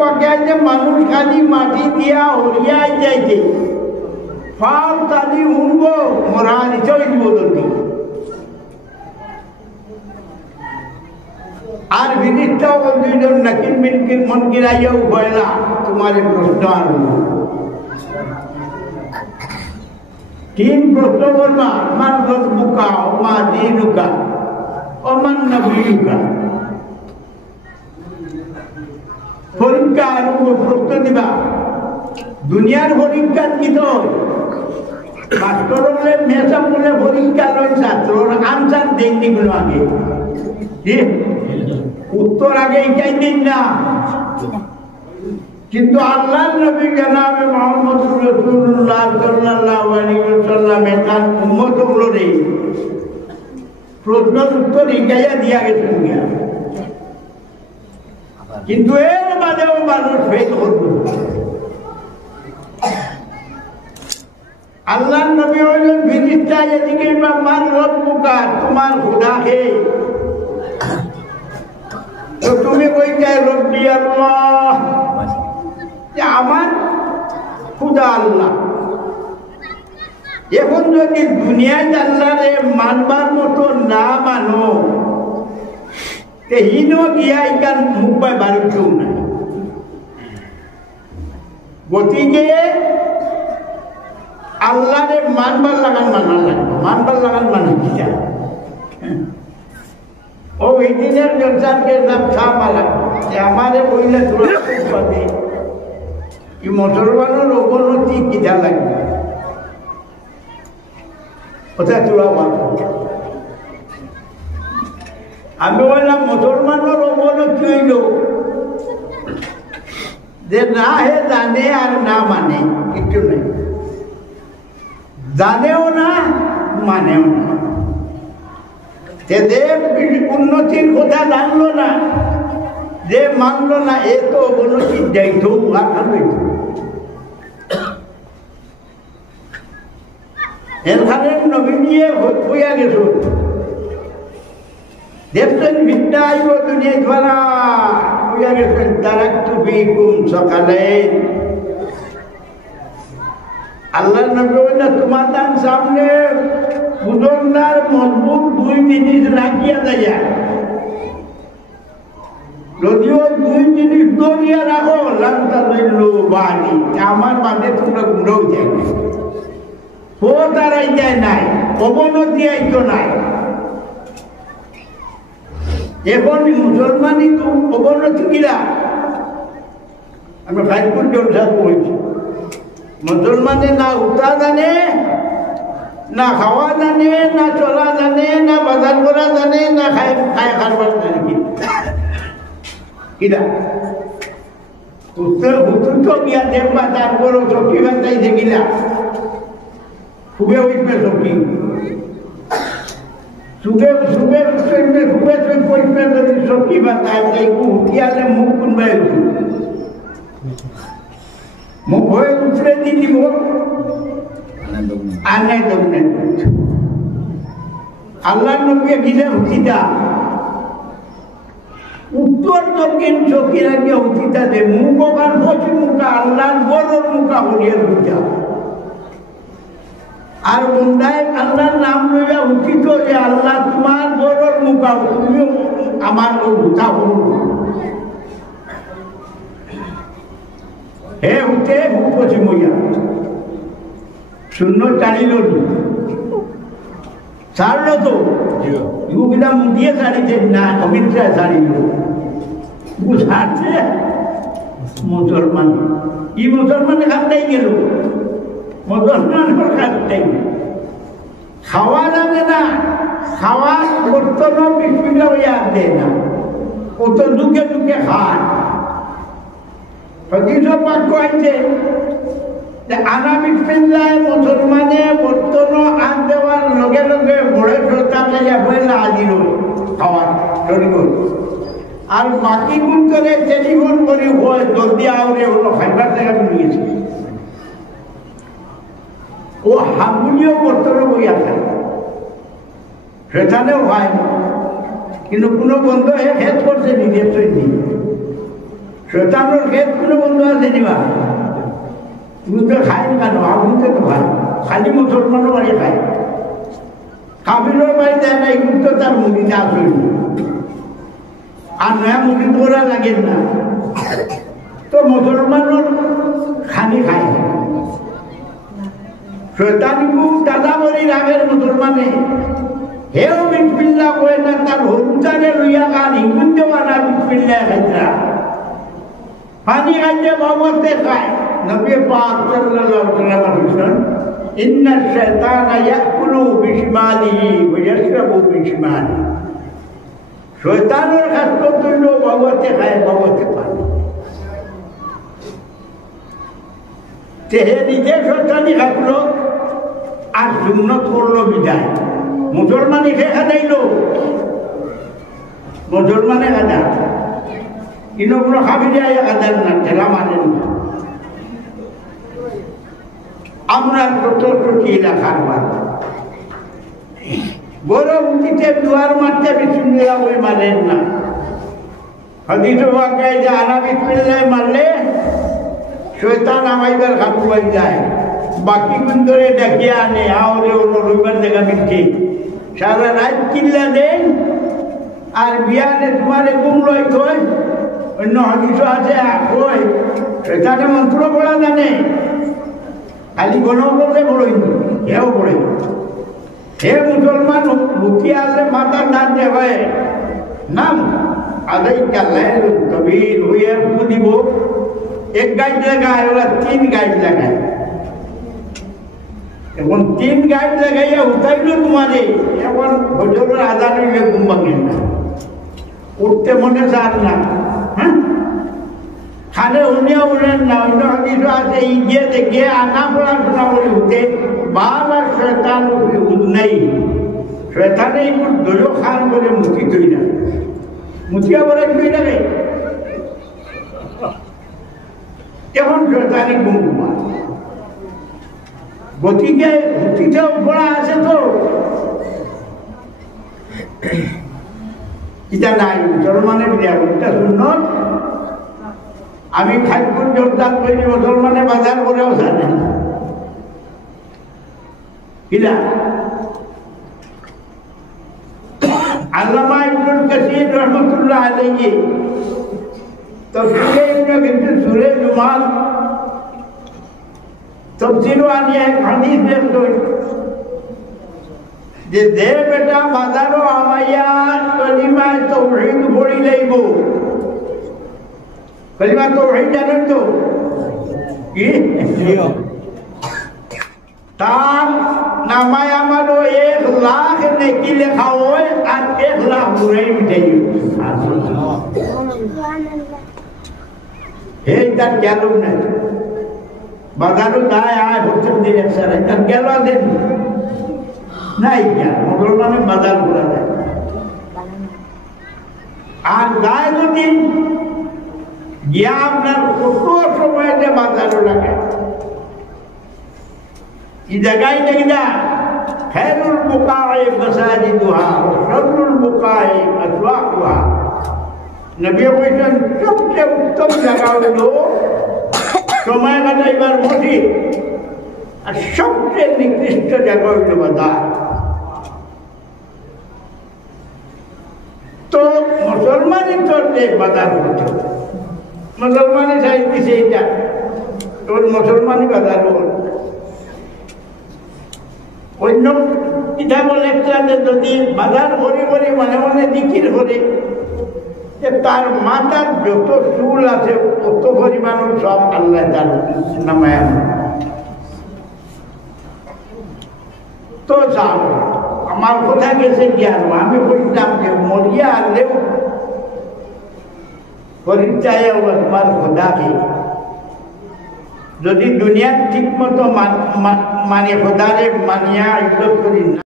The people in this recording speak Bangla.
পাকাইতে মানুষ খালি মাটি দিয়া হরিয়াই যাইতে ফাল তালি উঠব মরা নিচে বদলতে আর বিনিষ্টাও দুইজন নাকির মিনকির মন গিরাইয়াও ভয়লা তোমার প্রশ্ন আর তিন প্রশ্ন করবা মান রব্বুকা ওমা দীনুকা ওমান নবিয়ুকা পরীক্ষা আর প্রশ্ন দিবা দুনিয়ার পরীক্ষা কি তো মাস্টার বলে মেসা বলে পরীক্ষা লয় ছাত্রর আনসার দেননি গুলো আগে উত্তর আগে এটাই দিন না কিন্তু আল্লাহ নবী জনাবে মুহাম্মদ রাসূলুল্লাহ সাল্লাল্লাহু আলাইহি ওয়াসাল্লাম তার উম্মতগুলোরে প্রশ্নের উত্তর ইকাইয়া দিয়া গেছেন কিন্তু এর বাদেও মানুষ ফেল করবে আল্লাহ নবী হইলেন ফিরিস্তা এদিকে মান রব্বুকা তোমার খোদা কে তো তুমি কইতে রব্বি আল্লাহ আমার খোদা আল্লাহ এখন যদি দুনিয়ায় আল্লাহরে মানবার মতো না মানো হিনো গিয়া ইকান মুখ পাই বাড়িতেও না গতিকে আল্লাহরে মানবার লাগান মানা লাগবে মানবার লাগান মানে কি যায় ও এই দিনের জনসানকে সব ছাপা লাগবে আমারে বইলে পাবে কি মুসলমানের অবনতি কিটা লাগবে ওটা তোরা আমি বললাম মুসলমানের অবনতি হইল যে না হে জানে আর না মানে কিছু নেই জানেও না মানেও না উন্নতির কথা জানলো না যে মানলো না এ তো অবনতির যাইত এখানে নবী নিয়ে হইয়া গেছ দেখছেন ভিন্না আইব দুনিয়া ধরা হইয়া গেছেন তারা টুপি কুম সকালে আল্লাহ নবী বললেন তোমার তার সামনে উদরদার মজবুত 2 জিনিস রাখিয়া দেয়া যদিও 2 জিনিস দরিয়া রাখো লান্তা রইলো বাড়ি আমার বাদে তোমরা গুঁড়ো যায় ও তারাই যায় নাই অবনতি আইতো নাই এখন মুসলমানই তো অবনতি কিরা আমি খাইপুর জলসা বলছি মুসলমানে না উঠা জানে না খাওয়া জানে না চলা জানে না বাজার করা জানে না খাই খাবার জানে কিনা উত্তর হুতুটো গিয়া দেখবা তারপর চকি বাঁচাইছে কিনা খুবে উঠবে চকি সুবে সুবে উঠবে খুবে উঠবে যদি চকি বাঁচায় তাই উঠিয়ালে মুখ কোনবাই মুখ হয়ে উঠলে দি দিব আনে দমনে আল্লাহ নবী গিলে হুতিটা উত্তর দক্ষিণ চকির আগে হুতিটা দে মুখ আর পশ্চিম মুখা আল্লাহর বড়র মুখা হরিয়া হুতা আর বন্ধায় আল্লাহর নাম লইয়া উঠিত যে আল্লাহ তোমার বড়র মুখা তুমিও আমার হুতা হল হে উঠে পশ্চিম হইয়া শূন্য টানিল ছাড়লো তো ইউকিটা মুটিয়ে ছাড়িছে না অমিত শাহ ছাড়িল ছাড়ছে মুসলমান ই মুসলমান খাতাই গেল মুসলমান খাতাই খাওয়া যাবে না খাওয়া বর্তন বিস্মিল্লা হইয়া দেয় না ও তো দুঃখে দুঃখে খায় হদিসও বাক্য আছে আনা বিসমিল্লাহ মুসলমানে বর্তন আন দেওয়ার লগে লগে বড়ে শ্রদ্ধা লাইয়া বইলা আজিল খাওয়ার তৈরি করি আর বাকি গুণ করে টেলিফোন করি হয় জলদি আউরে হলো খাইবার জায়গা নিয়েছে ও হাগুলিও বর্তন বইয়া থাকে সেখানেও হয় কিন্তু কোনো বন্ধ হেস করছে নিজের তৈরি শয়তানের খেত কোনো বন্ধু আছে নিবা তুমি তো খাই কেন আগুনতে তো খায় খালি মুসলমানও বাড়ি খায় কাবিলের বাড়ি দেয় না এগুলো তো তার মুড়িতে আসল আর নয়া মুড়ি তো ওরা লাগে না তো মুসলমানের খানি খায় শয়তানকু দাদা বলি রাগের মুসলমানে হেও বিসমিল্লাহ কয় না তার হরুতারে লইয়া গান ইগুন দেওয়া না বিসমিল্লাহ খাইতরা পানি খাইতে বাবতে খায় নবী পাক সাল্লাল্লাহু আলাইহি ওয়াসাল্লাম ইন্না শাইতানা ইয়াকুলু বিশমালিহি ওয়া ইয়াশরাবু বিশমালিহি শয়তানের খাদ্য তুইল বাবতে খায় বাবতে পানি তেহে নিজে শয়তানি খাবলো আর সুন্নত করলো বিদায় মুসলমানি খেয়ে খাইল মুসলমানে খাদা কিন্তু কোনো খাবি যায় খাদার না ঠেলা মানেন না আমরা ছোট কি রাখার বড় উঠিতে দুয়ার মারতে বিসমিল্লাহ ওই মানেন না হাদিস ওয়াকায় যে আনা বিসমিল্লাহ মারলে শয়তান আমাইবার খাবু হয়ে যায় বাকি গুন্দরে ডাকিয়ে আনে আওরে ওলো রবিবার দেখা মিলছে সারা রাত কিল্লা দেন আর বিয়ানে তোমারে কুমড়োয় থই অন্য হাদিস আছে কই শয়তানে মন্ত্র পড়া জানে খালি গণও বললে বড়ই এও পড়ে হে মুসলমান লুকিয়ে আসলে মাথার ডান যে হয় নাম আদাই কাল্লায় কবির হইয়া দিব এক গাইড লাগায় ওরা 3 গাইড লাগায় এখন 3 গাইড লাগাইয়া উঠাইল তোমারে এখন হজরের আজান হইলে ঘুম ভাঙেন না উঠতে মনে চান না হ্যাঁ খালে উনিয়া উঠেন না অন্য হাদিস আছে গিয়ে দেখে আনা পড়াশোনা করে উঠে বাবার শয়তান নাই শয়তানে একটু দলীয় খান করে মুখি তৈরি না মুখিয়া বলে তৈরি না এখন শয়তানি ঘুম ঘুমায় গতিকে গতিতেও পড়া আছে তো এটা নাই মুসলমানের এটা সুন্নত আমি খাদ্য যোগদান করি মুসলমানে বাজার করেও জানে কিনা আল্লামা ইবনুল কাসির রহমাতুল্লাহ আলাইহি তফসিরে ইবনে কাসির সূরা জুমার তফসির ওয়ানি এক হাদিস দেখতই যে দে বেটা বাজারও আমাইয়া কলিমা তাওহীদ পড়ি লইব কলিমা তাওহীদ জানেন তো কি তার নামায় আমারও 1 লাখ নেকি লেখা হয় আর 1 লাখ বুরাই মিটাই হে তার গেল না বাজারও গায়ে আয় হচ্ছে দিন একসাথে তার গেল দেন নাই জ্ঞান মুসলমানের বাজার করা যায় আর গায়ে যদি গিয়া আপনার কত সময়তে বাজারও লাগে এই জায়গায় দেখি খায়রুল বুকাই মাসাজিদুহা শাররুল বুকাই আসওয়াকুহা নবী বলেছেন সবচেয়ে উত্তম জায়গা হলো সময় কাটাইবার মসজিদ আর সবচেয়ে নিকৃষ্ট জায়গা হইল বাজার তো মুসলমানই তো বাজার করতে মুসলমানই চাইতেছে এইটা তোর মুসলমানই বাজার করতে অন্য এটা বলে যদি বাজার করে করে মনে মনে দিকির করে যে তার মাথার যত চুল আছে তত পরিমাণ সব আল্লাহ তার নামায় তো যাও আমার কথা গেছে জ্ঞান আমি বললাম যে মরিয়া আনলেও পরিচয় তোমার খোদাকে যদি দুনিয়ার ঠিক মতো মানে খোদারে মানিয়া ইজ্জত করি না